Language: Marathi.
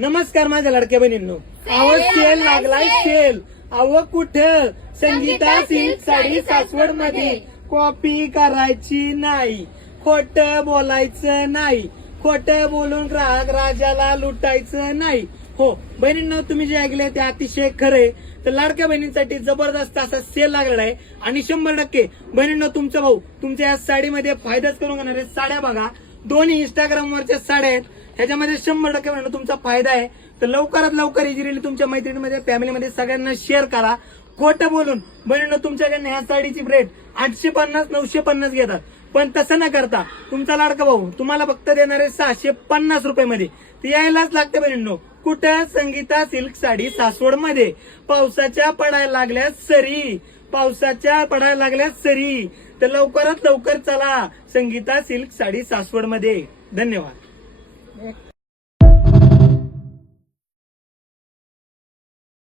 नमस्कार माझ्या लाडक्या बहिणींनो, आवाज सेल लागलाय सेल. अव कुठं संगीता सिल्क साडी सासवड मध्ये. कॉपी करायची नाही, खोट बोलायचं नाही, खोट बोलून ग्राहक राजाला लुटायचं नाही. हो बहिणींनो, तुम्ही जे ऐकले ते अतिशय खरे. तर लाडक्या बहिणींसाठी जबरदस्त असा सेल लागलेला आहे आणि 100% बहिणींनो तुमचा भाऊ तुमच्या या साडीमध्ये फायदाच करून घेणार आहे. साड्या बघा, दोन्ही इंस्टाग्राम वरच्या साड्या आहेत. ह्याच्यामध्ये 100% बहिणींनो तुमचा फायदा आहे. तर लवकरात लवकर इजिली तुमच्या मैत्रिणीमध्ये फॅमिलीमध्ये सगळ्यांना शेअर करा. खोटं बोलून बहिणींनो तुमच्याकडनं ह्या साडीची रेट 850 950 घेतात, पण तसं न करता तुमचा लाडका भाऊ तुम्हाला फक्त देणार आहे 650 रुपयामध्ये. तर यायलाच लागते बहिणींनो. कुठं संगीता सिल्क साडी सासवड मध्ये. पावसाच्या पडायला लागल्या सरी, पावसाच्या पडायला लागल्या सरी. तर लवकरात लवकर चला संगीता सिल्क साडी सासवड मध्ये. धन्यवाद.